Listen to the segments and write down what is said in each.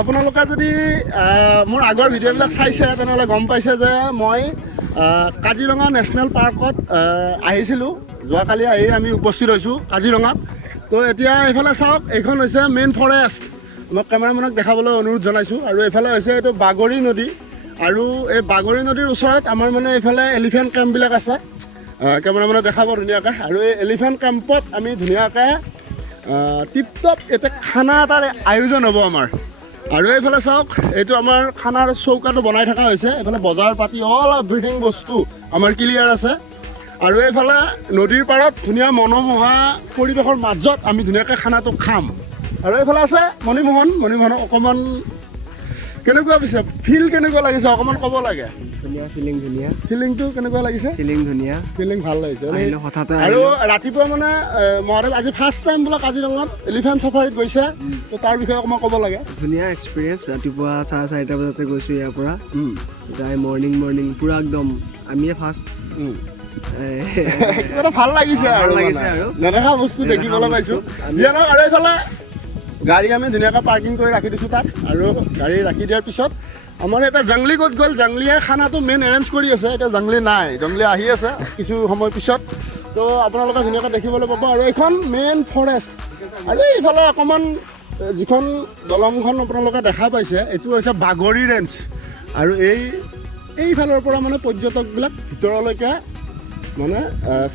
আপোনালোকে যদি মোৰ আগৰ ভিডিঅ'বিলাক চাইছে তেনেহ'লে গম পাইছে যে মই কাজিৰঙা নেশ্যনেল পাৰ্কত আহিছিলোঁ। যোৱাকালি আহি আমি উপস্থিত হৈছোঁ কাজিৰঙাত। তো এতিয়া এইফালে চাওক, এইখন হৈছে মেইন ফৰেষ্ট। মই কেমেৰামেনক দেখাবলৈ অনুৰোধ জনাইছোঁ। আৰু এইফালে হৈছে এইটো বাগৰি নদী, আৰু এই বাগৰি নদীৰ ওচৰত আমাৰ মানে এইফালে এলিফেণ্ট কেম্পবিলাক আছে। কেমেৰামেনে দেখাব ধুনীয়াকৈ। আৰু এই এলিফেণ্ট কেম্পত আমি ধুনীয়াকৈ টিপটপ এতিয়া খানা এটাৰ আয়োজন হ'ব আমাৰ। আৰু এইফালে চাওক, এইটো আমাৰ খানাৰ চৌকাটো বনাই থকা হৈছে। এইফালে বজাৰ পাতি অল এভৰিথিং বস্তু আমাৰ ক্লিয়াৰ আছে। আৰু এইফালে নদীৰ পাৰত ধুনীয়া মনোমোহা পৰিৱেশৰ মাজত আমি ধুনীয়াকৈ খানাটো খাম। আৰু এইফালে আছে মণিমোহনক অকণমান কেনেকুৱা পিছে ফিল কেনেকুৱা লাগিছে অকণমান ক'ব লাগে। ধুনীয়া ফিলিং, ধুনীয়া ফিলিংটো কেনেকুৱা লাগিছে? ধুনীয়া ফিলিং ভাল লাগিছে। হঠাতে আৰু ৰাতিপুৱা মানে মহাদেৱ আজি ফাৰ্ষ্ট টাইম বোলে কাজিৰঙাত এলিফেণ্ট চাফাৰীত গৈছে, তো তাৰ বিষয়ে অকণমান ক'ব লাগে। ধুনীয়া এক্সপিৰিয়েঞ্চ। ৰাতিপুৱা 4:30 বজাতে গৈছোঁ ইয়াৰ পৰা, যাই মৰ্ণিং পূৰা একদম আমিয়ে ফাৰ্ষ্ট। কিবা এটা ভাল লাগিছে আৰু নেদেখা বস্তু দেখিবলৈ পাইছোঁ। আৰু এইফালে গাড়ী আমি ধুনীয়াকৈ পাৰ্কিং কৰি ৰাখি দিছোঁ তাত। আৰু গাড়ী ৰাখি দিয়াৰ পিছত আমাৰ এটা জাংলি ক'ত গ'ল? জাংলিয়ে খানাটো মেইন এৰেঞ্জ কৰি আছে। এতিয়া জাংলি নাই, জাংলি আহি আছে কিছু সময় পিছত। তো আপোনালোকে ধুনীয়াকৈ দেখিবলৈ পাব। আৰু এইখন মেইন ফৰেষ্ট। আৰু এইফালে অকণমান যিখন দলংখন আপোনালোকে দেখা পাইছে, এইটো হৈছে বাগৰি ৰেঞ্জ। আৰু এইফালৰ পৰা মানে পৰ্যটকবিলাক ভিতৰলৈকে মানে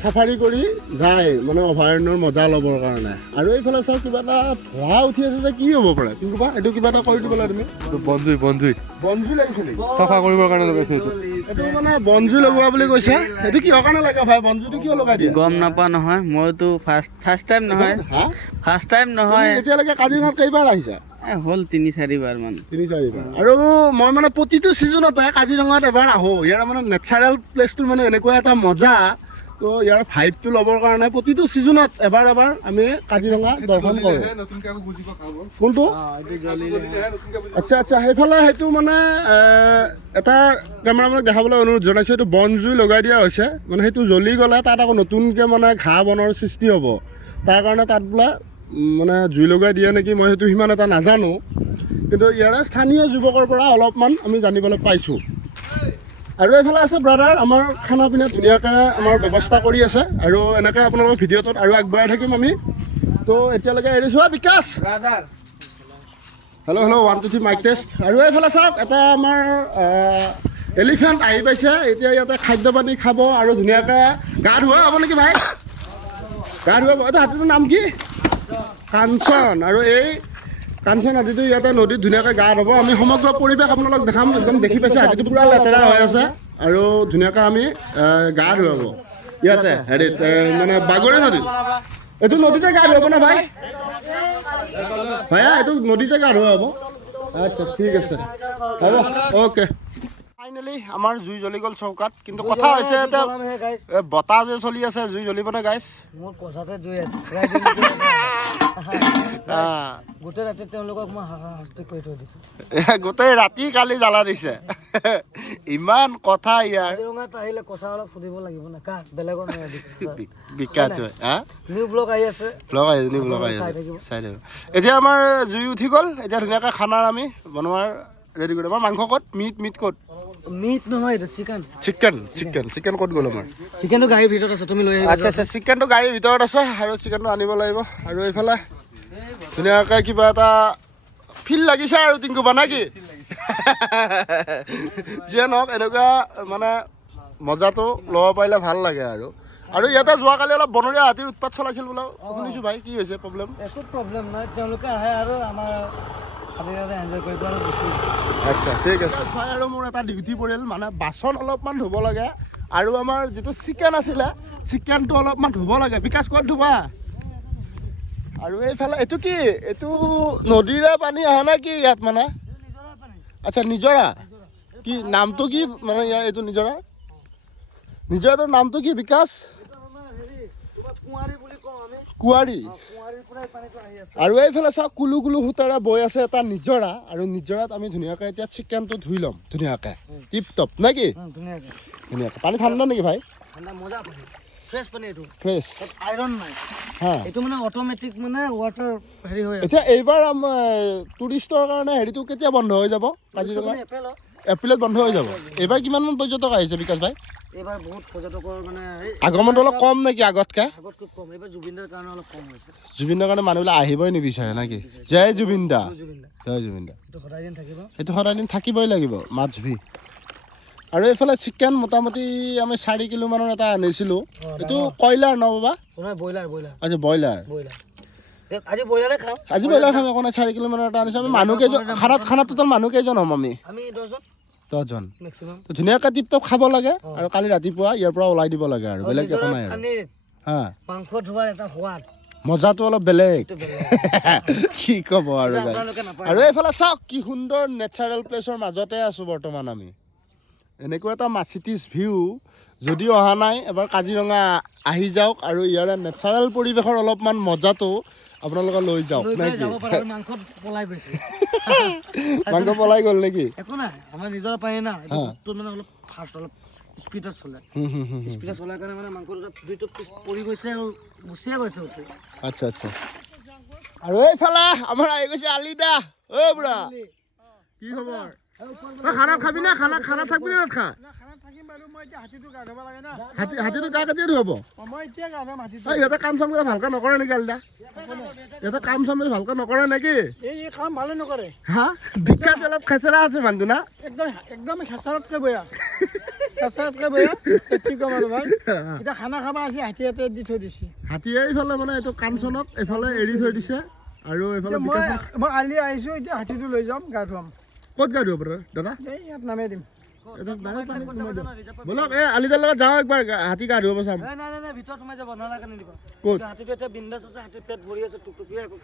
চাফাৰী কৰি যায়, মানে অভয়াৰণ্যৰ মজা ল'বৰ কাৰণে। আৰু এইফালে চাওক, কিবা এটা ধোঁৱা উঠি আছে যে কি হ'ব পাৰে? কিন্তু এইটো কিবা এটা কৰি দিবলৈ তুমি বনজুই লাগিছে নেকি? চাফা কৰিবৰ কাৰণে লগাইছে এইটো মানে বনজুই লগোৱা বুলি কৈছে। এইটো কিহৰ কাৰণে লাগে ভাই? বনজুইটো কিয় লগাই দিয়ে? গম নাপা নহয়, মইতো ফাৰ্ষ্ট টাইম নহয়। হা? ফাৰ্ষ্ট টাইম নহয়, এতিয়ালৈকে কাজিৰঙাত কেইবাৰ আহিছা? হ'ল 3-4 মান। 3-4বাৰ। আৰু মই মানে প্ৰতিটো ছিজনতে কাজিৰঙাত এবাৰ আহোঁ। ইয়াৰ মানে নেচাৰেল প্লেচটোৰ মানে এনেকুৱা এটা মজা। তো ইয়াৰ ভাইবটো ল'বৰ কাৰণে প্ৰতিটো ছিজনত এবাৰ আমি কাজিৰঙা দৰ্শন কৰোঁ। কোনটো? আচ্ছা, সেইফালে সেইটো মানে এটা কেমেৰামেনক দেখাবলৈ অনুৰোধ জনাইছোঁ। এইটো বনজুই লগাই দিয়া হৈছে। মানে সেইটো জ্বলি গ'লে তাত আকৌ নতুনকৈ মানে ঘাঁহ বনৰ সৃষ্টি হ'ব। তাৰ কাৰণে তাত বোলে মানে জুই লগাই দিয়ে নেকি, মই সেইটো সিমান এটা নাজানো। কিন্তু ইয়াৰে স্থানীয় যুৱকৰ পৰা অলপমান আমি জানিবলৈ পাইছোঁ। আৰু এইফালে আছে ব্ৰাদাৰ, আমাৰ খানা পিনা ধুনীয়াকৈ আমাৰ ব্যৱস্থা কৰি আছে। আৰু এনেকৈ আপোনালোকৰ ভিডিঅ'টোত আৰু আগবঢ়াই থাকিম আমি। তো এতিয়ালৈকে এৰিছোঁ বিকাশ। Hello' 1 2 3 mike test. আৰু এইফালে চাওক, এটা আমাৰ এলিফেণ্ট আহি পাইছে। এতিয়া ইয়াতে খাদ্য পানী খাব আৰু ধুনীয়াকৈ গা ধোৱা হ'ব নেকি ভাই? গা ধোৱা হ'ব। হাতীটোৰ নাম কি? কাঞ্চন। আৰু এই কাঞ্চন হাতীটো ইয়াতে নদীত ধুনীয়াকৈ গা ধুব। আমি সমগ্ৰ পৰিৱেশ আপোনালোক দেখাম। একদম দেখি পাইছে হাতীটো পূৰা লেতেৰা হৈ আছে। আৰু ধুনীয়াকৈ আমি গা ধুৱাব ইয়াতে হেৰিত মানে বাগৰি নদীত। এইটো নদীতে গা ধুৱাব না ভাই? ভাইয়া এইটো নদীতে গা ধুৱা হ'ব? আচ্ছা, ঠিক আছে, হ'ব, অ'কে। ফাইনেলি আমাৰ জুই জ্বলি গ'ল চৌকাত। কিন্তু কথা হৈছে এতিয়া বতাহ যে চলি আছে, জুই জ্বলিব নে গাইছ? মোৰ কথাতে জুই আছে। গোটেই ৰাতি তেওঁলোকক মই শাস্তি কৰি থৈ দিছোঁ। গোটেই ৰাতি কালি জ্বালা দিছে। ইমান কথা ইয়াৰ। কাজিৰঙাত আহিলে কথা অলপ সুধিব লাগিব না, কাৰ বেলেগৰ নহয়। বিকাশ হয়। নিউ ব্লগ আহি আছে, চাই থাকিব। এতিয়া আমাৰ জুই উঠি গ'ল। এতিয়া ধুনীয়াকৈ খানাৰ আমি বনোৱাৰ ৰেডি কৰিম। আমাৰ মাংস ক'ত? মিট ক'ত? মিট নহয়, এইটো চিকেন ক'ত গ'ল আমাৰ? চিকেনটো গাড়ীৰ ভিতৰত আছে, তুমি লৈ আহিবা। আচ্ছা, চিকেনটো গাড়ীৰ ভিতৰত আছে। আৰু চিকেনটো আনিব লাগিব। আৰু এইফালে ধুনীয়াকৈ কিবা এটা ফিল লাগিছে আৰু টিংকুবা নে কি? যিয়ে নহওক, এনেকুৱা মানে মজাটো ল'ব পাৰিলে ভাল লাগে। আৰু ইয়াতে যোৱাকালি অলপ বনৰীয়া হাতীৰ উৎপাত চলাইছিল বোলে, শুনিছোঁ ভাই। কি হৈছে প্ৰব্লেম? একো প্ৰব্লেম নাই, তেওঁলোকে আহে আৰু আমাৰ এনজয় কৰিব আৰু গুচি যায়। আচ্ছা, ঠিক আছে ভাই। আৰু মোৰ এটা ডিউটি পৰিল, মানে বাচন অলপমান ধুব লাগে। আৰু আমাৰ যিটো চিকেন আছিলে, চিকেনটো অলপমান ধুব লাগে। বিকাশ ক'ত ধুবা? আৰু এইফালে এইটো কি? এইটো নদীৰে পানী আহে নে কি ইয়াত মানে? আচ্ছা, নিজৰা। কি নামটো কি মানে ইয়াৰ? এইটো নিজৰাটোৰ নামটো কি বিকাশ? কুঁৱাৰী। আৰু এইফালে চাওক, কুলু সূতাৰে বৈ আছে এটা নিজৰা। আৰু নিজৰাত আমি ধুনীয়াকৈ এতিয়া চিকেনটো ধুই ল'ম ধুনীয়াকৈ, টিপ টপ নে কি? ধুনীয়াকৈ। পানী ঠাণ্ডা নেকি ভাই? ফ্ৰেছ পানী এইটো ফ্ৰেছ আইৰণ নাই হা এইটো মানে অট'মেটিক মানে ৱাটাৰ হেৰি হৈ আছে এতিয়া এইবাৰ টুৰিষ্টৰ কাৰণে হেৰিটো কেতিয়া বন্ধ হৈ যাব কাজিৰঙা এপ্ৰিলত এপ্ৰিলত বন্ধ হৈ যাব এইবাৰ কিমানমান পৰ্যটক আহিছে বিকাশ ভাই এইবাৰ বহুত পৰ্যটকৰ মানে আগমনটো অলপ কম নেকি আগতকৈ আগতকৈ কম এইবাৰ জুবিনদাৰ কাৰণে অলপ কম হৈছে জুবিনৰ কাৰণে মানুহবিলাক আহিবই নিবিচাৰে নেকি জয় জুবিন দা জুবিনদা জয় জুবিন দা এইটো সদায় দিন থাকিব সেইটো সদায় দিন থাকিবই লাগিব মাছভি আৰু এইফালে চিকেন মোটামুটি আমি 4 কিলোমানৰ এটা আনিছিলোঁ এইটো কয়লাৰ ন বাবা নহয় ব্ৰইলাৰ আচ্ছা ব্ৰইলাৰ আজি ব্ৰইলাৰে খাওঁ আজি ব্ৰইলাৰ খাম একো নাই 4 কিলোমানৰ এটা আনিছোঁ আমি মানুহ কেইজন খানাত টোটেল মানুহ কেইজন হ'ম আমি আমি 10জন মেক্সিমাম তো ধুনীয়াকৈ টিপটপ খাব লাগে আৰু কালি ৰাতিপুৱা ইয়াৰ পৰা ওলাই দিব লাগে আৰু বেলেগ একো নাই আৰু হা মাংস ধোৱাৰ এটা সোৱাদ মজাটো অলপ বেলেগ এইটো বেলেগ কি ক'ব আৰু ভাই আপোনালোকে নাপায় আৰু এইফালে চাওক কি সুন্দৰ নেচাৰেল প্লেচৰ মাজতে আছোঁ বৰ্তমান আমি এনেকুৱা এটা মাচিটিছ ভিউ যদি অহা নাই এবাৰ কাজিৰঙা আহি যাওক আৰু ইয়াৰে নেচাৰেল পৰিৱেশৰ অলপমান মজাটো আপোনালোকে লৈ যাওক লৈ নে পেলাই কি যাব পাৰে আৰু মাংস পলাই গৈছে মাংস পলাই গ'ল নেকি একো নাই আমাৰ নিজৰ পানী না হা। এইটো মানে অলপ ফাষ্ট অলপ স্পীডত চলে হুম। স্পীডত চলাৰ কাৰণে মানে মাংসটো ভিডিঅ'টো পৰি গৈছে আৰু গুচিয়ে গৈছে উঠি আচ্ছা আৰু এইফালে আমাৰ আহি গৈছে আলিদা ঐ বুঢ়া কি খবৰ খানা খাবি না খানা থাকবি না খা হাতীটো গা কাটিয়ে ধুৱাব সিহঁতে কাম চাম কৰি ভালকৈ নকৰে নেকি আলিদা সিহঁতে কাম চাম কৰি ভালকৈ নকৰে নেকি এই কাম ভালে নকৰে হা বিকাশ অলপ খেচেৰা আছে মানুহটো না একদম খেচাৰতকৈ বেয়া কি ক'ম আৰু ভাই এতিয়া খানা খাব আছে হাতী হাতে দি থৈ দিছে হাতীয়ে এইফালে মানে এইটো কাঞ্চনক এইফালে এৰি থৈ দিছে আৰু এইফালে বিকাশক মই আলি আহিছোঁ এতিয়া হাতীটো লৈ যাম গা ধুৱাম ক'ত গা ধুব দাদা এই ইয়াত নামাই দিম বলক এই আলিদাৰ লগত যাওঁ একবাৰ হাতী গা ধুব চাম নাই ভিতৰত সোমাই যাব নালাগে নিদিব ক'ত হাতীটো এতিয়া বিন্দাছ আছে হাতীৰ পেট ভৰি আছে টুকটুকীয়া একো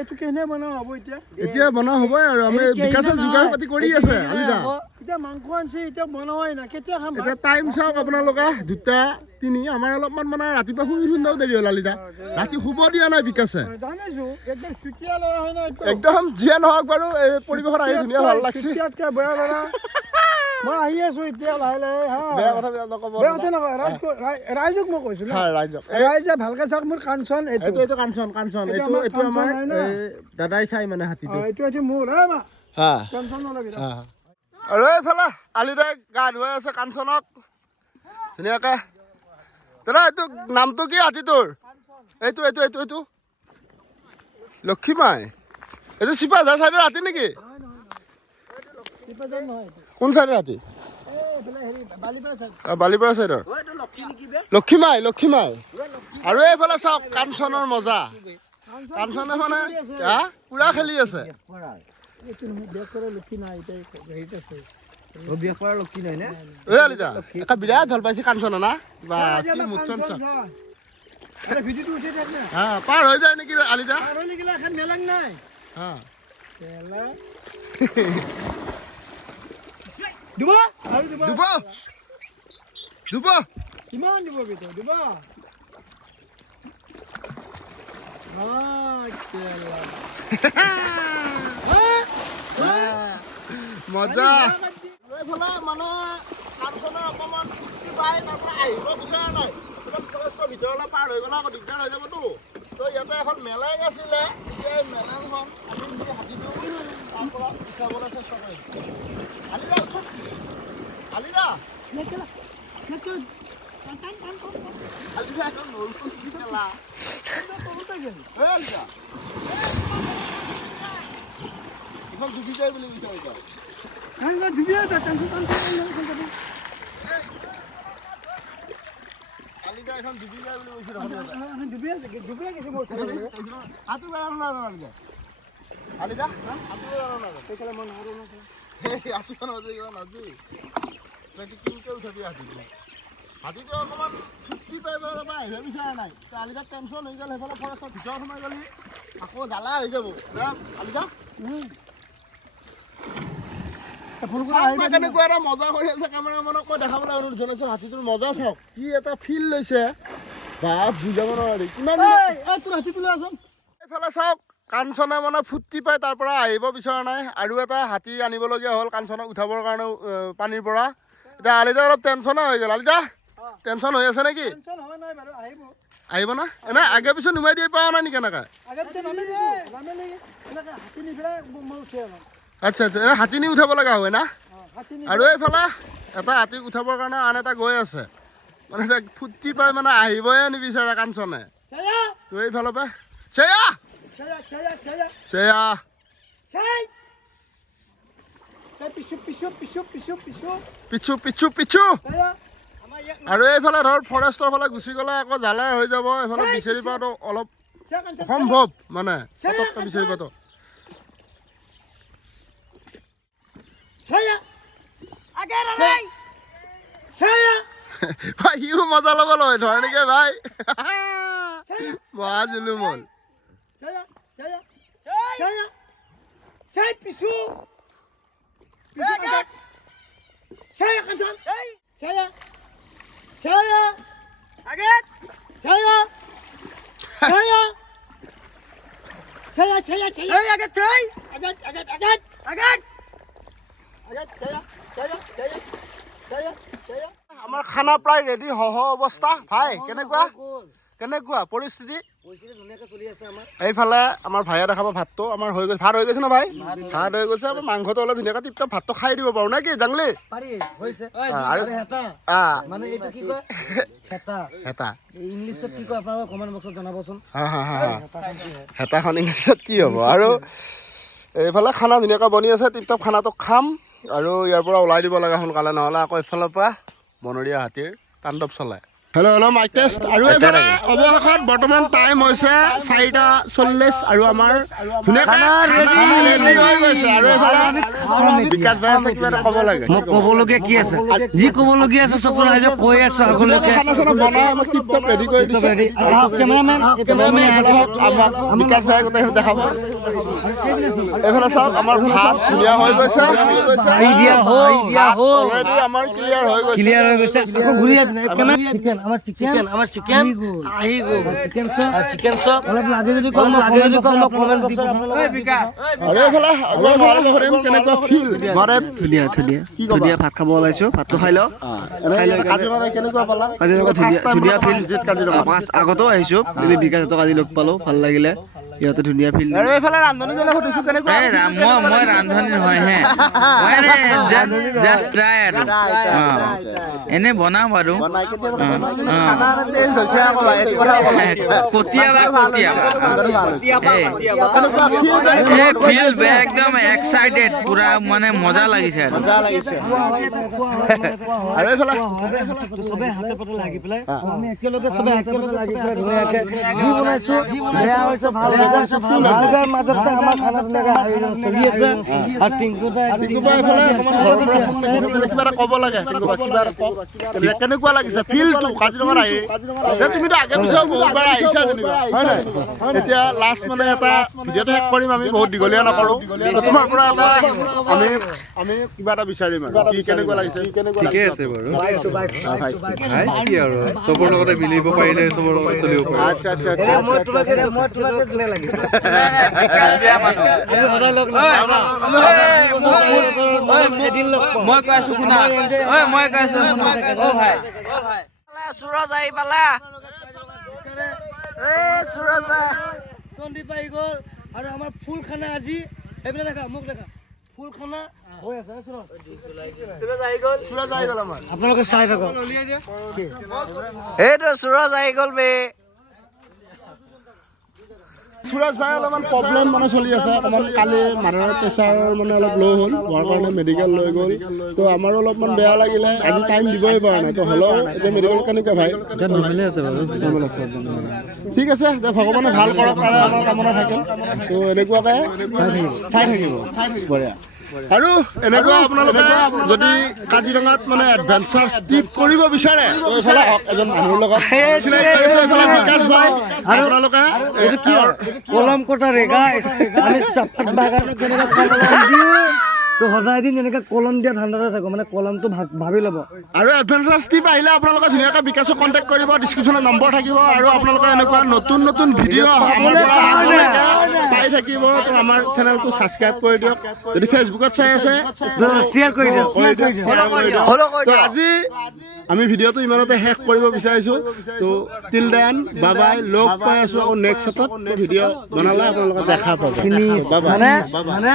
এইটো কেনে বনোৱা হ'ব এতিয়া এতিয়া বনোৱা হ'বই আৰু আমি বিকাশে যোগাৰ পাতি কৰি আছে আলিদা এতিয়া মাংস আনিছে এতিয়া বনোৱাই নাই কেতিয়া খাম এতিয়া টাইম চাওক আপোনালোকে 2টা 3 আমাৰ অলপমান মানে ৰাতিপুৱা শুই সুন্দাও দেৰি হ'ল আলিদা ৰাতি শুব দিয়া নাই বিকাশে জানিছোঁ একদম চুতীয়া ল'ৰা হয় না একদম যিয়ে নহওক বাৰু এই পৰিৱেশত আহি ধুনীয়া ভাল লাগছে চুতীয়াতকৈ বেয়া ল'ৰা মই আহি আছোঁ এতিয়া লাহে লাহে হা বেয়া কথা নক'ব বেয়া কথা নকয় ৰাইজক মই কৈছোঁ না হয় ৰাইজক ৰাইজে ভালকৈ চাওক মোৰ কাঞ্চন এইটো কাঞ্চন এইটো আমাৰ দাদাই চাই মানে হাতীটো এইটো মোৰ মা হা টেনশ্যন নল'বি আৰু এইফালে আলিদাই গা ধুৱাই আছে কাঞ্চনক ধুনীয়াকে দাদা এইটো নামটো কি হাতীটোৰ এইটো লক্ষীমাই এইটো চিপাঝাৰ চাইডৰ হাতী নেকি কোন চাইডৰ হাতী বালিপাৰা চাইডৰ লক্ষীমাই আৰু এইফালে চাওক কাঞ্চনৰ মজা কাঞ্চনে মানে পুৰা খেলি আছে আলিদা এটা বিৰাট ভাল পাইছে কাঞ্চনা না বা কি মুচন চা ভিডিঅ'টো উঠি থাক না হা পাৰ হৈ যায় নেকি আলিদা এখন মেলাং নাই হা দিব আৰু দিব দুব কিমান দিব ভিতৰত দিব মজা এইফালে মানে কাঞ্চনে অকণমান ফূৰ্তি পাই তাৰপৰা আহিব বিচৰা নাই ফৰেষ্টৰ ভিতৰলৈ পাৰ হৈ গ'লে আকৌ দিগদাৰ হৈ যাবতো তো ইয়াতে এখন মেলেং আছিলে এতিয়া এই মেলেংখন আমি হাতীটো তাৰপৰা উঠাবলৈ চেষ্টা কৰিছোঁ আলিদা উঠক আলিদা আলিদা এখন নলখন কি খেলা আলিদা এখন ডুবি যায় বুলি বিচাৰিছা আলিদা এখন ডুবি যায় বুলি কৈছে হাতু বেয়া নালাগে আলিদা হাতু বেয়া নালাগে হাতীখন নাজি কিনকে উঠাবি হাতীটো অকণমান ফূৰ্তি পাই পেলাই তাৰপৰা আহিব বিচৰা নাই আলিদা টেনশ্যন হৈ গ'ল সেইফালে ফৰেষ্টৰ ভিতৰত সোমাই গ'লি আকৌ জ্বালা হৈ যাব আলিদা কেনেকুৱা এটা মজা কৰি আছে কেমেৰামেনক মই দেখাবলৈ অনুৰোধ জনাইছোঁ হাতীটোৰ মজা চাওক কি এটা ফিল লৈছে বা বুজাব নোৱাৰি কিমান তোৰ হাতীটো লৈ আছোন এইফালে চাওক কাঞ্চনে মানে ফূৰ্তি পাই তাৰ পৰা আহিব বিচৰা নাই আৰু এটা হাতী আনিবলগীয়া হ'ল কাঞ্চনক উঠাবৰ কাৰণে পানীৰ পৰা এতিয়া আলিদা অলপ টেনশ্যনে হৈ গ'ল আলিদা টেনশ্যন হৈ আছে নেকি টেনচন হোৱা নাই বাৰু আহিব আহিব না এনে আগে পিছত নুমাই দিয়ে পোৱা নাই নেকি এনেকৈ আগে পিছে নামি দিছোঁ নামিলে এনেকৈ হাতী নি পেলাই মই উঠি আনো আচ্ছা আচ্ছা এনে হাতী নি উঠাব লগা হয় না হাতী নি আৰু এইফালে এটা হাতীক উঠাবৰ কাৰণে আন এটা গৈ আছে মানে যে ফুটি পাই মানে আহিবই নিবিচাৰে কাঞ্চনে চেয়া তো এইফালৰ পৰা চেয়া চেয়া চেয়া চেয়া চেয়া চেই চেই পিছু পিছু পিছু পিছু পিছু পিছু পিছু পিছু চেয়া আমাৰ ইয়াত আৰু এইফালে ধৰ ফৰেষ্টৰ ফালে গুচি গ'লে আকৌ জ্বালাই হৈ যাব এইফালে বিচাৰি পোৱাটো অলপ চেয়া কাঞ্চন অসম্ভৱ মানে পটককৈ বিচাৰি পোৱাটো চেয়া আগে নাই চেয়া সিও মজা ল'ব লয় ধৰ নেকি ভাই মহা জুলুম হ'ল চেয়া চেয়া চেয়া চেই পিছু পিছু কাঞ্চন চেয়া কাঞ্চন চেয়া চেয়া আগে চেয়া চেয়া চেয়া চেয়া চেয়া আগে চেই আগে আগে আগে আগে আগে চেয়া চেয়া চেয়া চেয়া চেয়া আমাৰ খানা প্ৰায় ৰেডি হহ অৱস্থা ভাই কেনেকুৱা পৰিস্থিতি পৰিস্থিতি ধুনীয়াকৈ চলি আছে আমাৰ এইফালে আমাৰ ভাইয়া দেখাব ভাতটো আমাৰ হৈ গৈছে ভাত হৈ গৈছে ন ভাই ভাত হৈ গৈছে আমাৰ মাংসটো অলপ ধুনীয়াকৈ টিপটপ ভাতটো খাই দিব পাৰোঁ নে কি জাংলি পাৰি হৈছে আৰু হেতা মানে এইটো কি কয় হেতা হেতা ইংলিছত কি কয় আপোনালোকে কমেণ্ট বক্সত জনাবচোন হা হেতাখন ইংলিছত কি হ'ব আৰু এইফালে খানা ধুনীয়াকৈ বনি আছে টিপটপ খানাটো খাম আৰু ইয়াৰ পৰা ওলাই দিব লাগে সোনকালে নহ'লে আকৌ এইফালৰ পৰা বনৰীয়া হাতীৰ তাণ্ডৱ চলায় হেল্ল' মাইক টেষ্ট আৰু এইফালে অৱশেষত বৰ্তমান টাইম হৈছে 4:40 আৰু আমাৰ ধুনীয়াকৈ ৰেডি হৈ গৈছে আৰু এইফালে বিকাশ ভাই আছে কিবা এটা ক'ব লাগে মোক ক'বলগীয়া কি আছে যি ক'বলগীয়া আছে চব ৰাইজক কৈ আছো আগলৈকে খানা চানা বনাই আমাক টিপটপ ৰেডি কৰি দিছে কেমেৰামেন আমাক বিকাশ ভাই গোটেই দেখাব এইফালে চাওক আমাৰ ভাত ধুনীয়া হৈ গৈছে অলৰেডি আমাৰ ক্লিয়াৰ হৈ গৈছে আকৌ ঘূৰি কেমেৰা আমাৰ চিকেন আহি গ'ল চিকেন চপ অলপ লাগে যদি কম কমেণ্ট বক্সত আৰু এইফালে কেনেকুৱা ফিল ধুনীয়া ভাত খাব ওলাইছো ভাতটো খাই লওঁ কাজিৰঙা কেনেকুৱা পালা কাজিৰঙা ধুনীয়া ফিল্ড আগতেও আহিছো কিন্তু বিকাশহঁতক আজি লগ পালো ভাল লাগিলে সিহঁতে ধুনীয়া ফিল্ড আৰু এইফালে ৰান্ধনী জনে সুধিছো কেনেকুৱা মই ৰান্ধনি নহয় হে জাষ্ট ট্ৰাই আৰু এনে বনাম বাৰু একদম এক্সাইটেড পুৰা মানে মজা লাগিছে আৰু এইফালে চবে হাতে পাতে লাগি পেলাই আমি একেলগে চবে একেলগে লাগি পেলাই ধুনীয়াকে যি বনাইছো বেয়া হৈছে ভাল হৈছে ভালৰ মাজতে আমাৰ খানা চলি আছে আৰু টিংকু ভাই এইফালে কিবা এটা ক'ব লাগে কেনেকুৱা লাগিছে ফিলটো কাজিৰঙাত আহি তুমিতো আগে পিছে বহুতবাৰ আহিছা যেনিবা হয় নাই এতিয়া লাষ্ট মানে এটা ভিডিঅ'টো শেষ কৰিম আমি বহুত দীঘলীয়া নকৰোঁ তোমাৰ পৰা এটা আমি কিবা এটা বিচাৰিম আৰু কি কেনেকুৱা লাগিছে ঠিকে আছে বাৰু কি আৰু চবৰ লগতে মিলিব পাৰিলে চবৰ লগত চলিব পাৰে আচ্ছা আচ্ছা আচ্ছা মই তোমাকে ধুনীয়া লাগিছে মই কৈ আছো শুনা মই কৈ আছো ভাই সুৰজ আহি পালা সুৰজ ভাই সন্দীপ আহি গ'ল আৰু আমাৰ ফুল খানা আজি এইবিলাক দেখা মোক দেখা ফুল খানা হৈ আছে সুৰজ আহি গ'ল আমাৰ আপোনালোকে চাই থাকক এইটো সুৰজ আহি গ'ল বে সুৰজ ভাই অলপমান প্ৰব্লেম মানে চলি আছে অকণমান কালি মাথাৰ প্ৰেছাৰ মানে অলপ ল' হ'ল হোৱাৰ কাৰণে মেডিকেল লৈ গ'ল তো আমাৰো অলপমান বেয়া লাগিলে আজি টাইম দিবই পৰা নাই তো হ'লেও এতিয়া মেডিকেল কেনেকুৱা ভাই নৰ্মেলে আছে বাৰু নৰ্মেল আছে ঠিক আছে এতিয়া ভগৱানে ভাল কৰক তাৰে আমাৰ কামনা থাকিল তো এনেকুৱাকৈ চাই থাকিব বঢ়িয়া আৰু এনেকুৱা আপোনালোকে যদি কাজিৰঙাত মানে এডভেঞ্চাৰ ট্ৰিপ কৰিব বিচাৰে তো এইফালে আহক এজন মানুহৰ লগত চিনাকি কৰিছোঁ এইফালে বিকাশ ভাই আপোনালোকে কলম কটাৰে গাইছ আমি চাপাত বাগানত কেনেকৈ কলম দিওঁ তো সদায় দিন এনেকৈ কলম দিয়া ধান্দাতে থাকো মানে কলমটো ভাবি ল'ব আৰু এডভেঞ্চাৰ্ছ ট্ৰিপ আহিলে আপোনালোকে ধুনীয়াকৈ বিকাশক কণ্টেক্ট কৰিব ডিছক্ৰিপশ্যনত নম্বৰ থাকিব আৰু আপোনালোকে এনেকুৱা নতুন নতুন ভিডিঅ' আমাৰ পৰা আগলৈকে পাই থাকিব তো আমাৰ চেনেলটো ছাবস্ক্ৰাইব কৰি দিয়ক যদি ফেচবুকত চাই আছে শ্বেয়াৰ কৰি দিয়ক তো আজি আমি ভিডিঅ'টো ইমানতে শেষ কৰিব বিচাৰিছোঁ তো টিল দেন বাই বাই লগ পাই আছোঁ আকৌ নেক্সট ভিডিঅ' বনালে আপোনালোকে দেখা পাব বাই বাই মানে